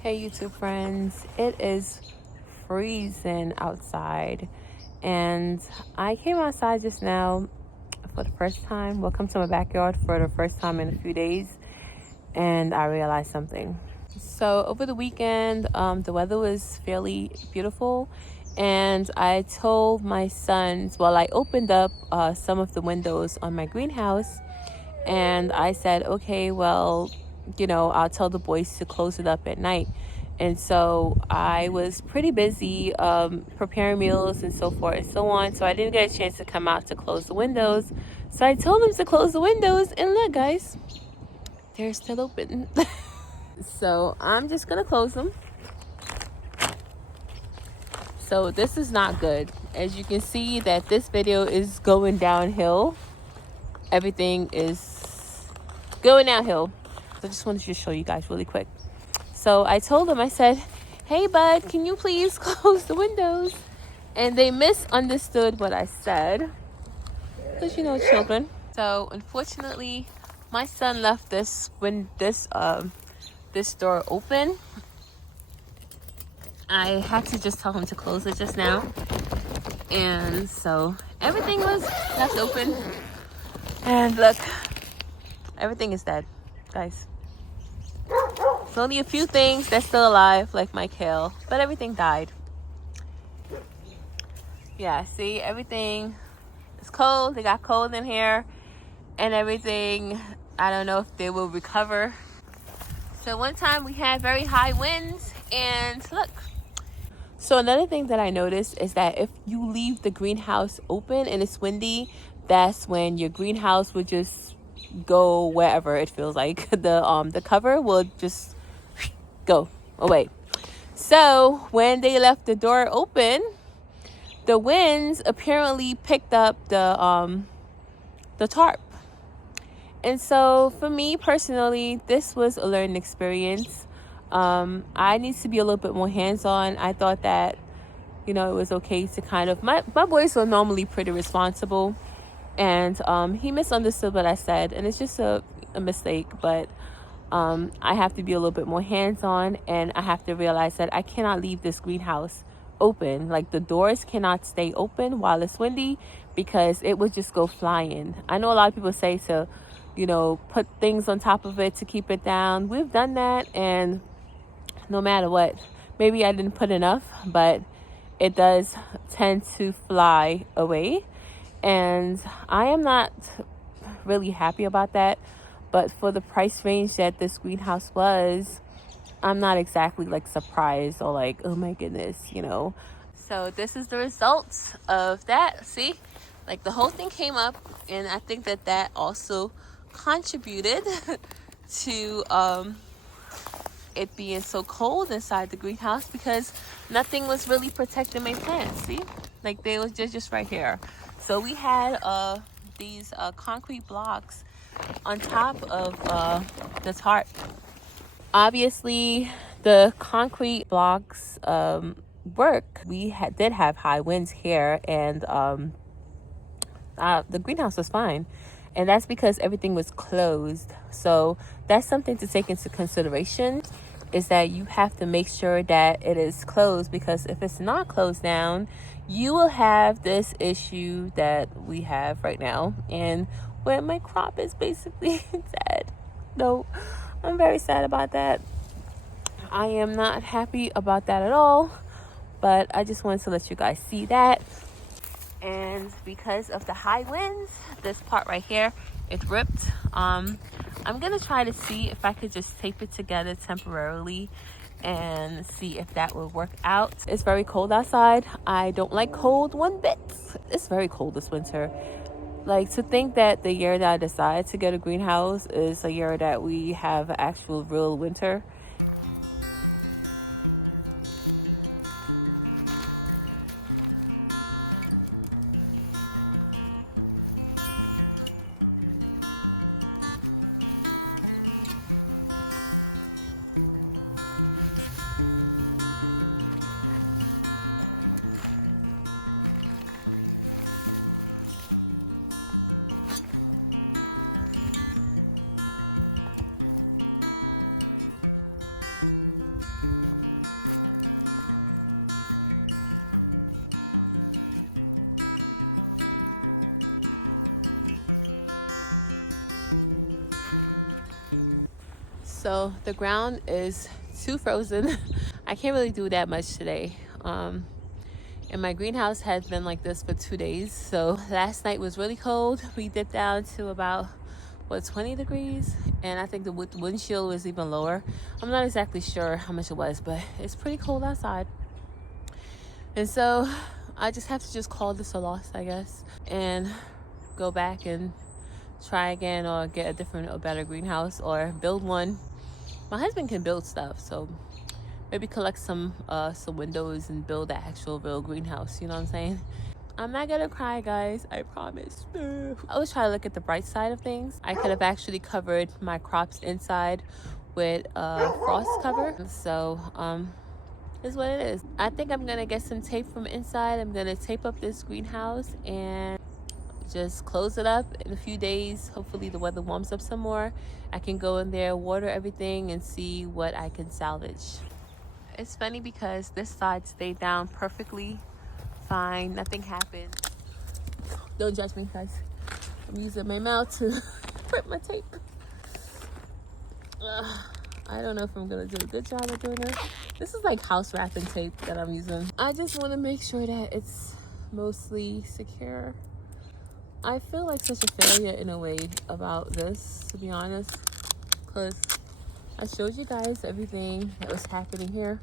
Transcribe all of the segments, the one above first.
Hey YouTube friends, it is freezing outside and I came outside just now for the first time. Well, come to my backyard for the first time in a few days, and I realized something. So over the weekend, the weather was fairly beautiful, and I told my sons, well, I opened up some of the windows on my greenhouse, and I said, okay, well, I'll tell the boys to close it up at night. And so I was pretty busy preparing meals and so forth and so on. So I didn't get a chance to come out to close the windows. So I told them to close the windows, and look, guys, they're still open. So I'm just gonna close them. So this is not good. As you can see that this video is going downhill. Everything is going downhill. So I just wanted to show you guys really quick. So I told them, I said, hey bud, can you please close the windows? And they misunderstood what I said. Because children. So unfortunately, my son left this door open. I had to just tell him to close it just now. And so everything was left open. And look, everything is dead, guys. There's only a few things that's still alive, like my kale, but everything died. Yeah, see, everything is cold. They got cold in here and everything. I don't know if they will recover. So one time we had very high winds, and look. So another thing that I noticed is that if you leave the greenhouse open and it's windy, that's when your greenhouse would just go wherever it feels like. The cover will just go away. So when they left the door open, the winds apparently picked up the tarp. And so for me personally, this was a learning experience. I need to be a little bit more hands-on. I thought that, it was okay to kind of, my boys are normally pretty responsible, and he misunderstood what I said, and it's just a mistake, but I have to be a little bit more hands-on, and I have to realize that I cannot leave this greenhouse open. Like, the doors cannot stay open while it's windy, because it would just go flying. I know a lot of people say to, put things on top of it to keep it down. We've done that, and no matter what, maybe I didn't put enough, but it does tend to fly away. And I am not really happy about that. But for the price range that this greenhouse was, I'm not exactly like surprised or like, oh my goodness, So this is the results of that. See, like the whole thing came up, and I think that also contributed to it being so cold inside the greenhouse, because nothing was really protecting my plants. See, like they was just right here. So we had these concrete blocks on top of the tarp. Obviously, the concrete blocks work. We did have high winds here, and the greenhouse was fine. And that's because everything was closed. So that's something to take into consideration, is that you have to make sure that it is closed, because if it's not closed down, you will have this issue that we have right now, and where my crop is basically dead. No, I'm very sad about that. I am not happy about that at all, but I just wanted to let you guys see that. And because of the high winds, this part right here, it ripped. I'm gonna try to see if I could just tape it together temporarily and see if that will work out. It's very cold outside. I don't like cold one bit. It's very cold this winter. Like, to think that the year that I decided to get a greenhouse is a year that we have actual real winter. So the ground is too frozen. I can't really do that much today. And my greenhouse has been like this for 2 days. So last night was really cold. We dipped down to about 20 degrees, and I think the windshield was even lower. I'm not exactly sure how much it was, but it's pretty cold outside. And so I just have to call this a loss, I guess, and go back and try again, or get a different or better greenhouse, or build one. My husband can build stuff, so maybe collect some windows and build an actual real greenhouse, you know what I'm saying? I'm not gonna cry, guys, I promise. I always try to look at the bright side of things. I could have actually covered my crops inside with frost cover. So is what it is. I think I'm gonna get some tape from inside. I'm gonna tape up this greenhouse and just close it up in a few days. Hopefully the weather warms up some more. I can go in there, water everything, and see what I can salvage. It's funny because this side stayed down perfectly fine. Nothing happened. Don't judge me, guys. I'm using my mouth to rip my tape. I don't know if I'm gonna do a good job of doing this. This is like house wrapping tape that I'm using. I just want to make sure that it's mostly secure. I feel like such a failure in a way about this, to be honest, because I showed you guys everything that was happening here,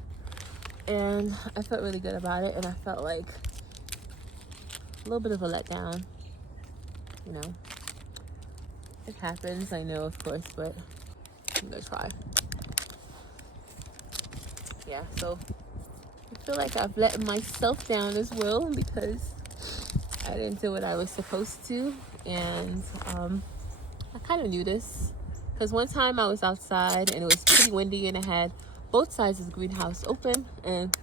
and I felt really good about it, and I felt like a little bit of a letdown. You know, it happens, I know, of course, but I'm gonna try. Yeah, so I feel like I've let myself down as well, because I didn't do what I was supposed to, and I kind of knew this, because one time I was outside and it was pretty windy, and I had both sides of the greenhouse open, and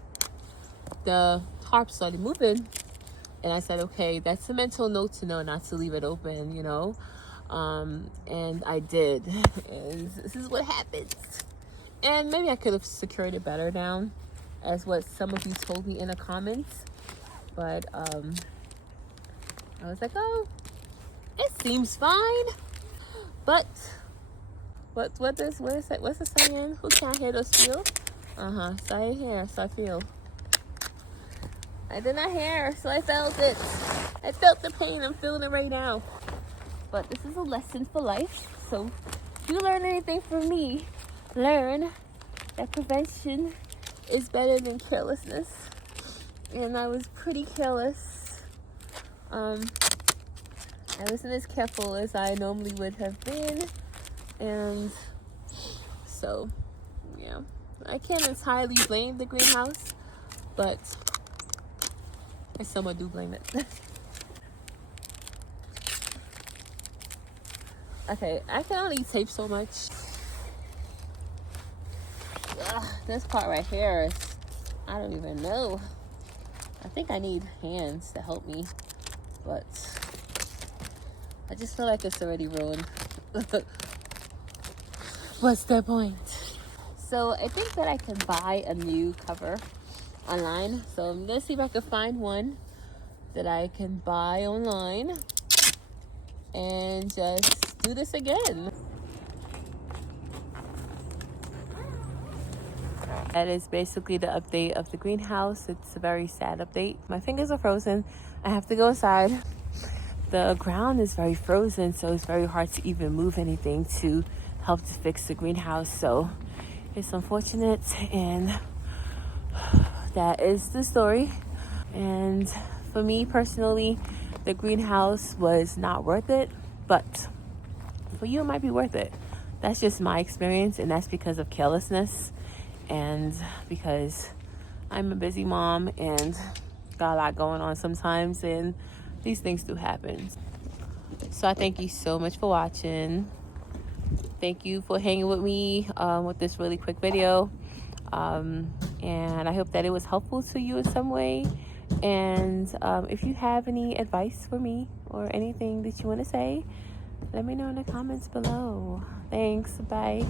the tarp started moving, and I said, okay, that's a mental note to know not to leave it open, you know. And I did, and this is what happens. And maybe I could have secured it better down, as what some of you told me in the comments, but I was like, oh, it seems fine. But what's the saying? Who can't hear those feel? So I didn't hear, so I feel. I did not hear, so I felt it. I felt the pain. I'm feeling it right now. But this is a lesson for life. So if you learn anything from me, learn that prevention is better than carelessness. And I was pretty careless. I wasn't as careful as I normally would have been, and so yeah, I can't entirely blame the greenhouse, but I somewhat do blame it. Okay, I can only tape so much. This part right here is, I don't even know. I think I need hands to help me, but I just feel like it's already ruined. What's the point? So I think that I can buy a new cover online. So I'm gonna see if I can find one that I can buy online and just do this again. That is basically the update of the greenhouse. It's a very sad update. My fingers are frozen. I have to go inside. The ground is very frozen, so it's very hard to even move anything to help to fix the greenhouse. So it's unfortunate, and that is the story. And for me personally, the greenhouse was not worth it, but for you it might be worth it. That's just my experience, and that's because of carelessness, and because I'm a busy mom and got a lot going on sometimes, and these things do happen. So I thank you so much for watching. Thank you for hanging with me with this really quick video, and I hope that it was helpful to you in some way. And if you have any advice for me or anything that you want to say, let me know in the comments below. Thanks. Bye.